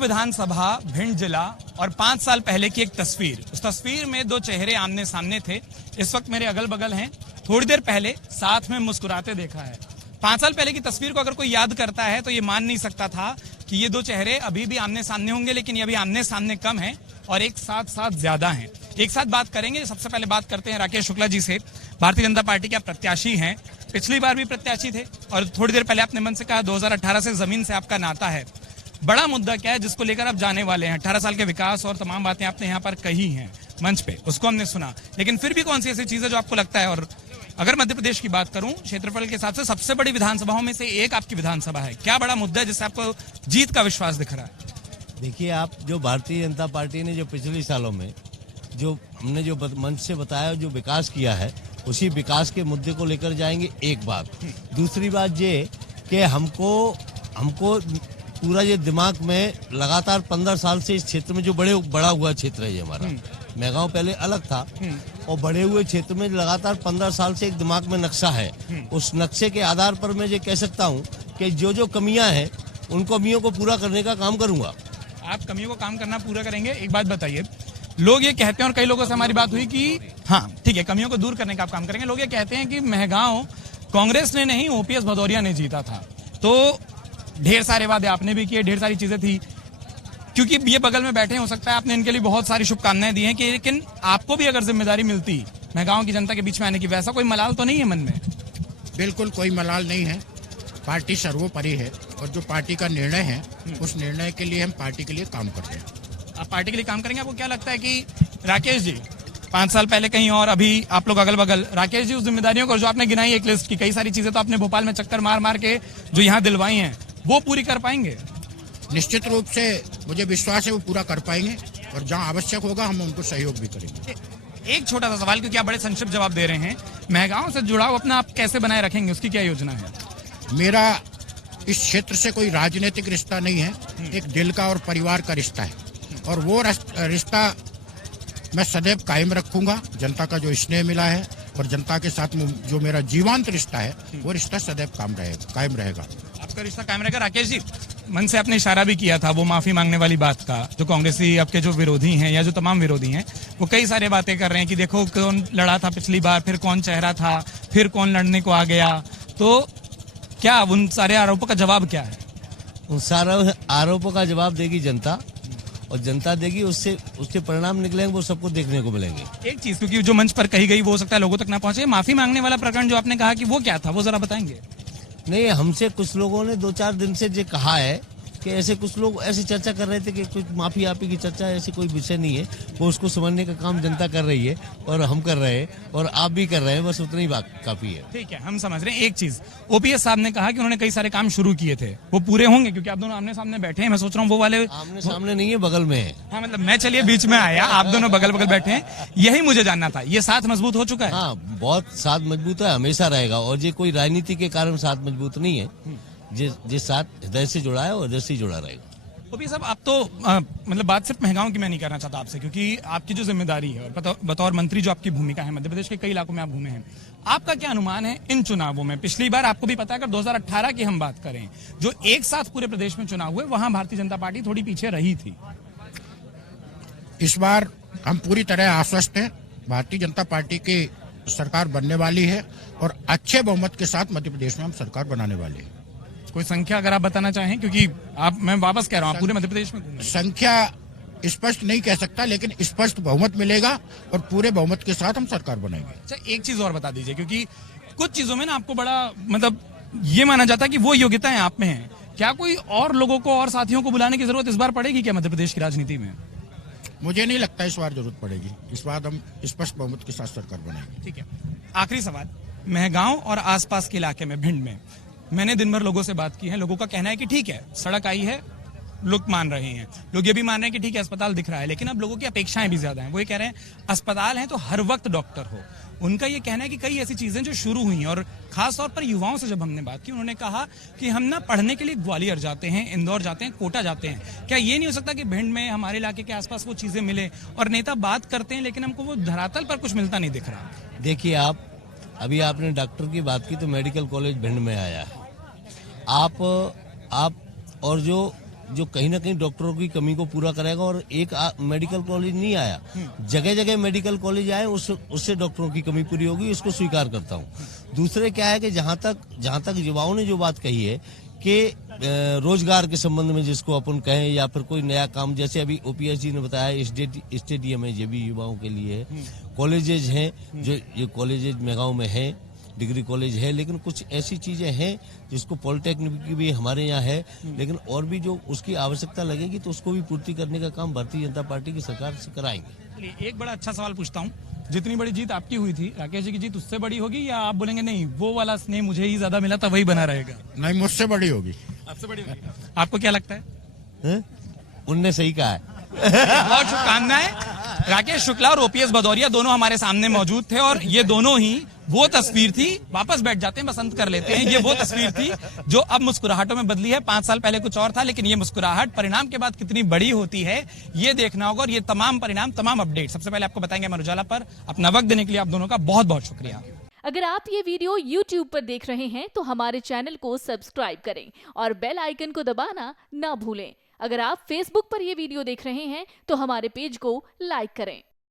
विधानसभा, भिंड जिला और 5 साल पहले की एक तस्वीर। उस तस्वीर में दो चेहरे आमने सामने थे। इस वक्त मेरे अगल बगल हैं। थोड़ी देर पहले साथ में मुस्कुराते देखा है। 5 साल पहले की तस्वीर को अगर कोई याद करता है तो ये मान नहीं सकता था कि ये दो चेहरे अभी भी आमने सामने होंगे, लेकिन ये अभी आमने सामने कम है और एक साथ ज्यादा हैं। एक साथ बात करेंगे। सबसे पहले बात करते हैं राकेश शुक्ला जी से। भारतीय जनता पार्टी के आप प्रत्याशी हैं, पिछली बार भी प्रत्याशी थे और थोड़ी देर पहले आपने मन से कहा 2018 से जमीन से आपका नाता है। बड़ा मुद्दा क्या है जिसको लेकर आप जाने वाले हैं? 18 साल के विकास और तमाम बातें आपने यहाँ पर कही हैं मंच पे, उसको हमने सुना, लेकिन फिर भी कौन सी ऐसी चीज है जो आपको लगता है? और अगर मध्य प्रदेश की बात करूं, क्षेत्रफल के हिसाब से सबसे बड़ी विधानसभाओं में से एक आपकी विधानसभा है। क्या बड़ा मुद्दा है जिससे आपको जीत का विश्वास दिख रहा है? देखिए, आप जो भारतीय जनता पार्टी ने जो पिछले सालों में जो हमने जो मंच से बताया, जो विकास किया है, उसी विकास के मुद्दे को लेकर जाएंगे। एक बात। दूसरी बात ये कि हमको पूरा ये दिमाग में लगातार 15 साल से इस क्षेत्र में जो बड़ा हुआ क्षेत्र है ये हमारा, मेहगांव पहले अलग था और बड़े हुए क्षेत्र में लगातार 15 साल से एक दिमाग में नक्शा है। उस नक्शे के आधार पर मैं ये कह सकता हूँ कि जो कमियां हैं उन कमियों को पूरा करने का काम करूंगा। आप कमियों को काम करना पूरा करेंगे। एक बात बताइए, लोग ये कहते हैं और कई लोगों से हमारी बात हुई कि हाँ ठीक है, कमियों को दूर करने का आप काम करेंगे। लोग ये कहते हैं कि मेहगांव कांग्रेस ने नहीं, ओपीएस भदौरिया ने जीता था। तो ढेर सारे वादे आपने भी किए, ढेर सारी चीजें थी। क्योंकि ये बगल में बैठे, हो सकता है आपने इनके लिए बहुत सारी शुभकामनाएं दी हैं कि लेकिन आपको भी अगर जिम्मेदारी मिलती मेहगांव की जनता के बीच में आने की, वैसा कोई मलाल तो नहीं है मन में? बिल्कुल कोई मलाल नहीं है। पार्टी सर्वोपरि है और जो पार्टी का निर्णय है उस निर्णय के लिए हम पार्टी के लिए काम करते हैं। आप पार्टी के लिए काम करेंगे। आपको क्या लगता है कि राकेश जी 5 साल पहले कहीं और, अभी आप लोग अगल बगल, राकेश जी उस जिम्मेदारियों को जो आपने गिनाई एक लिस्ट की, कई सारी चीजें तो आपने भोपाल में चक्कर मार के जो यहाँ दिलवाई हैं, वो पूरी कर पाएंगे? निश्चित रूप से मुझे विश्वास है वो पूरा कर पाएंगे और जहाँ आवश्यक होगा हम उनको सहयोग भी करेंगे। एक छोटा सा सवाल, क्योंकि आप बड़े संक्षिप्त जवाब दे रहे हैं, मेहगांव से जुड़ाव अपना आप कैसे बनाए रखेंगे, उसकी क्या योजना है? मेरा इस क्षेत्र से कोई राजनीतिक रिश्ता नहीं है, एक दिल का और परिवार का रिश्ता है और वो रिश्ता मैं सदैव कायम रखूंगा। जनता का जो स्नेह मिला है और जनता के साथ जो मेरा जीवंत रिश्ता है वो रिश्ता सदैव कायम रहेगा। आपका रिश्ता कायम रहेगा। राकेश जी, मन से आपने इशारा भी किया था वो माफी मांगने वाली बात का। जो कांग्रेसी आपके जो विरोधी हैं या जो तमाम विरोधी हैं, वो कई सारे बातें कर रहे हैं कि देखो कौन लड़ा था पिछली बार, फिर कौन चेहरा था, फिर कौन लड़ने को आ गया। तो क्या उन सारे आरोपों का जवाब क्या है? उन सारे आरोपों का जवाब देगी जनता और जनता देगी, उसके परिणाम निकलेंगे, वो सबको देखने को मिलेंगे। एक चीज, क्योंकि जो मंच पर कही गई वो हो सकता है लोगों तक ना पहुंचे, माफी मांगने वाला प्रकरण जो आपने कहा कि वो क्या था, वो जरा बताएंगे? नहीं, हमसे कुछ लोगों ने 2-4 दिन से ये कहा है कि ऐसे कुछ लोग ऐसी चर्चा कर रहे थे कि कुछ माफी आपी की चर्चा, ऐसी कोई विषय नहीं है। वो उसको समझने का काम जनता कर रही है और हम कर रहे हैं और आप भी कर रहे हैं, बस उतनी बात काफी है। ठीक है, हम समझ रहे हैं। एक चीज, ओपीएस साहब ने कहा कि उन्होंने कई सारे काम शुरू किए थे, वो पूरे होंगे? क्योंकि आप दोनों आमने सामने बैठे हैं, मैं सोच रहा हूँ वो वाले आमने सामने नहीं है, बगल में है। हाँ, मतलब मैं चलिए बीच में आया, आप दोनों बगल बगल बैठे हैं, यही मुझे जानना था। ये साथ मजबूत हो चुका है? हाँ, बहुत साथ मजबूत है, हमेशा रहेगा और ये कोई राजनीति के कारण साथ मजबूत नहीं है। जिस साथ हृदय से जुड़ा है और हृदय से जुड़ा रहेगा। ओपीएस साहब, आप तो मतलब बात सिर्फ मेहगांव की मैं नहीं करना चाहता आपसे, क्योंकि आपकी जो जिम्मेदारी है और बतौर मंत्री जो आपकी भूमिका है, मध्य प्रदेश के कई इलाकों में आप घूमे हैं, आपका क्या अनुमान है इन चुनावों में? पिछली बार आपको भी पता है, अगर 2018 की हम बात करें, जो एक साथ पूरे प्रदेश में चुनाव हुए, वहां भारतीय जनता पार्टी थोड़ी पीछे रही थी। इस बार हम पूरी तरह आश्वस्त हैं। भारतीय जनता पार्टी की सरकार बनने वाली है और अच्छे बहुमत के साथ मध्य प्रदेश में हम सरकार बनाने वाले हैं। कोई संख्या अगर आप बताना चाहें, क्योंकि मैं वापस कह रहा हूँ, पूरे मध्य प्रदेश में संख्या स्पष्ट नहीं कह सकता, लेकिन स्पष्ट बहुमत मिलेगा और पूरे बहुमत के साथ हम सरकार बनाएंगे। अच्छा, एक चीज और बता दीजिए, क्योंकि कुछ चीजों में ना आपको बड़ा मतलब ये माना जाता है कि वो योग्यताएं आप में हैं। क्या कोई और लोगों को और साथियों को बुलाने की जरूरत इस बार पड़ेगी क्या मध्य प्रदेश की राजनीति में? मुझे नहीं लगता इस बार जरूरत पड़ेगी। इस बार हम स्पष्ट बहुमत के साथ सरकार बनाएंगे। ठीक है, आखिरी सवाल, मेहगांव और आसपास के इलाके में, भिंड में, मैंने दिन भर लोगों से बात की है। लोगों का कहना है कि ठीक है, सड़क आई है, लोग मान रहे हैं, लोग ये भी मान रहे हैं कि ठीक है अस्पताल दिख रहा है, लेकिन अब लोगों की अपेक्षाएं भी ज्यादा हैं। वो ये कह रहे हैं अस्पताल है तो हर वक्त डॉक्टर हो। उनका ये कहना है कि कई ऐसी चीजें जो शुरू हुई, और खास तौर पर युवाओं से जब हमने बात की, उन्होंने कहा कि हम ना पढ़ने के लिए ग्वालियर जाते हैं, इंदौर जाते हैं, कोटा जाते हैं। क्या ये नहीं हो सकता कि भिंड में, हमारे इलाके के आसपास वो चीजें मिले? और नेता बात करते हैं लेकिन हमको वो धरातल पर कुछ मिलता नहीं दिख रहा। देखिए, अभी आपने डॉक्टर की बात की तो मेडिकल कॉलेज भिंड में आया है। आप और जो जो कहीं ना कहीं डॉक्टरों की कमी को पूरा करेगा। और एक मेडिकल कॉलेज नहीं आया, जगह जगह मेडिकल कॉलेज आए, उससे डॉक्टरों की कमी पूरी होगी, इसको स्वीकार करता हूँ। दूसरे क्या है कि जहां तक युवाओं ने जो बात कही है कि रोजगार के संबंध में जिसको अपन कहें या फिर कोई नया काम, जैसे अभी ओपीएस जी ने बताया स्टेडियम है, ये भी युवाओं के लिए है। कॉलेजेज हैं, जो ये कॉलेजेज मेगांव में है, डिग्री कॉलेज है, लेकिन कुछ ऐसी चीजें हैं जिसको पॉलिटेक्निक की भी हमारे यहाँ है, लेकिन और भी जो उसकी आवश्यकता लगेगी तो उसको भी पूर्ति करने का काम भारतीय जनता पार्टी की सरकार से कराएंगे। एक बड़ा अच्छा सवाल पूछता हूँ, जितनी बड़ी जीत आपकी हुई थी, राकेश जी की जीत उससे बड़ी होगी, या आप बोलेंगे नहीं वो वाला स्नेह मुझे ही ज्यादा मिला था वही बना रहेगा? नहीं, मुझसे बड़ी होगी। आपसे बड़ी होगी। आपको क्या लगता है? उनने सही कहा है। बहुत शुभकामनाएं। राकेश शुक्ला और ओपीएस भदौरिया दोनों हमारे सामने मौजूद थे और ये दोनों ही वो तस्वीर थी, वापस बैठ जाते हैं, बसंत कर लेते हैं, ये वो तस्वीर थी जो अब मुस्कुराहटों में बदली है। 5 साल पहले कुछ और था, लेकिन ये मुस्कुराहट परिणाम के बाद कितनी बड़ी होती है ये देखना होगा। और ये तमाम परिणाम, तमाम अपडेट सबसे पहले आपको बताएंगे अमर उजाला पर। अपना वक्त देने के लिए आप दोनों का बहुत बहुत शुक्रिया। अगर आप ये वीडियो YouTube पर देख रहे हैं तो हमारे चैनल को सब्सक्राइब करें और बेल आइकन को दबाना ना भूलें। अगर आप Facebook पर ये वीडियो देख रहे हैं तो हमारे पेज को लाइक करें।